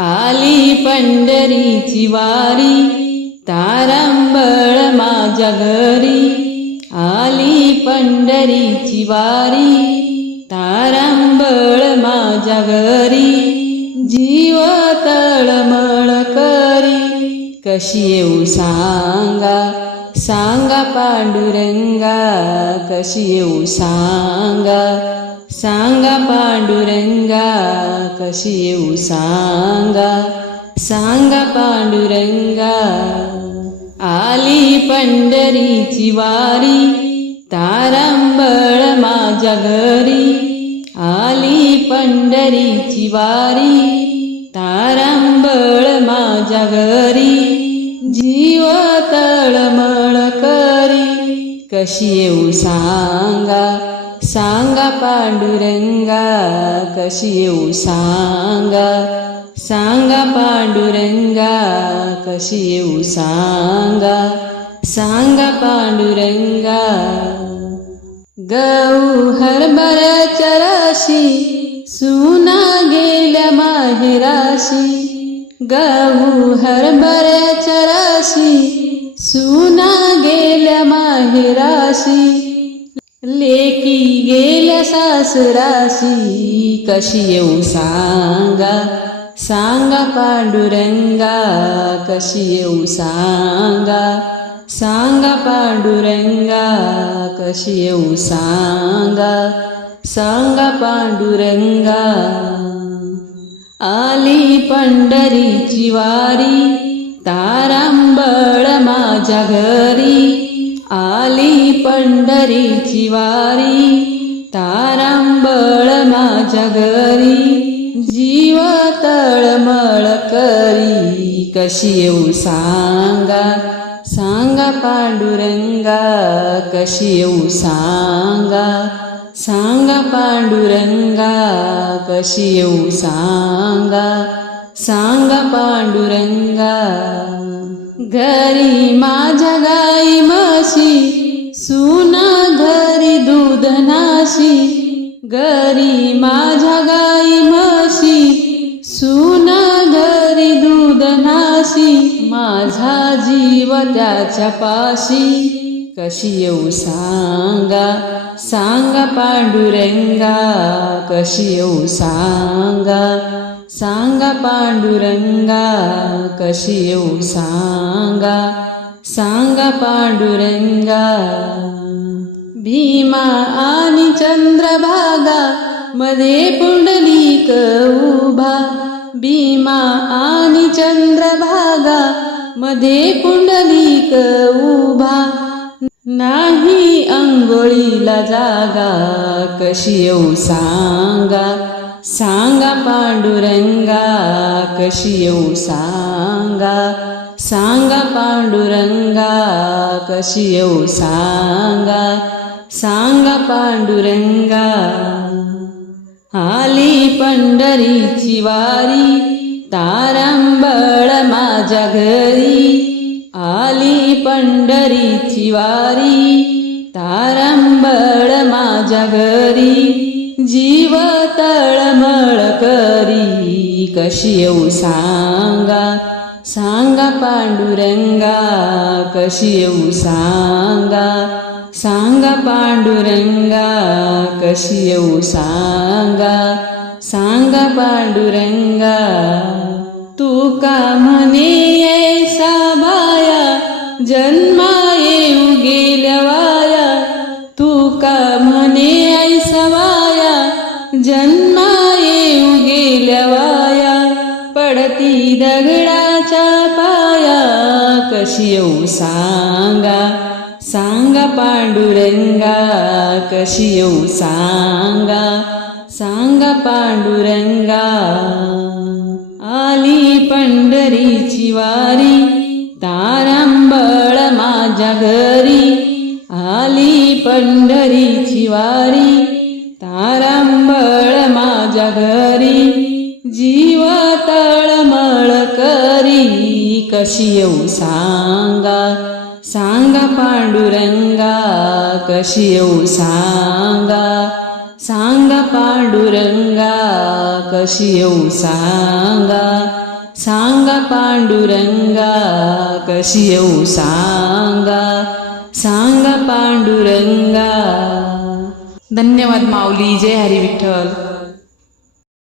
आली पंढरीची वारी तारांबळ माझ्या घरी. आली पंढरीची वारी तारांबळ माझ्या घरी. जीव तळमळ करी कशी येऊ सांगा? सांगा पांडुरंगा कशी येऊ सांगा? सांगा पांडुरंगा कशी येऊ सांगा? सांगा पांडुरंगा आली पंढरीची वारी तारांबळ माझ्या घरी. आली पंढरीची वारी तारांबळ माझ्या घरी. जीव तळमळ कशी येऊ सांगा? सांगा पांडुरंगा कशी येऊ सांगा? सांगा पांडुरंगा कशी येऊ सांगा? सांगा पांडुरंगा. गौ हरभऱ्याच्या राशी सुना गेल्या माहेराशी. गहू हरभऱ्याच्या राशी सुना गेल्या माहेराशी लेकी गेल्या सासराशी कशी येऊ सांगा? सांगा पांडुरंगा कशी येऊ सांगा? सांगा पांडुरंगा कशी येऊ सांगा? सांगा पांडुरंगा. आली पंढरीची वारी तारांबळ माझ्या घरी. आली पंढरीची वारी तारांबळ माझ्या घरी. जीव तळमळ करी कशी येऊ सांगा? सांगा पांडुरंगा कशी येऊ सांगा? सांगा पांडुरंगा कशी येऊ सांगा? सांगा पांडुरंगा. घरी माझ्या गाई म्हशी सुना घरी दूध नाशी. घरी माझ्या गाई म्हशी सुना घरी दूध नाशी. माझा जीव त्याच्या पाशी. कशी येऊ सांगा सांगा पांडुरंगा. कशी येऊ सांगा सांगा पांडुरंगा कशी येऊ सांगा? सांगा पांडुरंगा भीमा आणि चंद्रभागा मध्ये पुंडलिक उभा. भीमा आणि चंद्रभागा मध्ये पुंडलिक उभा. नाही अंघोळीला जागा कशी येऊ सांगा? सांगा पांडुरंगा कशी येऊ सांगा? सांगा पांडुरंगा कशी येऊ सांगा? सांगा पांडुरंगा आली पंढरीची वारी तारांबळ माझ्या घरी. आली पंढरीची वारी तारांबळ माझ्या घरी. जीव तळमळ करी कशी येऊ सांगा? सांगा पांडुरंगा कशी येऊ सांगा? सांगा पांडुरंगा कशी येऊ सांगा? सांगा पांडुरंगा तू का म्हणे ऐसा बाया जन्मा पडती दगडाच्या पाया कशी येऊ सांगा? सांगा पांडुरंगा कशी येऊ सांगा? सांगा पांडुरंगा. आली पंढरीची वारी तारांबळ माझ्या घरी. आली पंढरीची वारी तारांबळ माझ्या घरी. जी कशी येऊ सांगा. सांगा पांडुरंगा. कशी येऊ सांगा. सांगा पांडुरंगा. कशी येऊ सांगा. सांगा पांडुरंगा. कशी येऊ सांगा. सांगा पांडुरंगा. धन्यवाद माऊली. जय हरी विठ्ठल.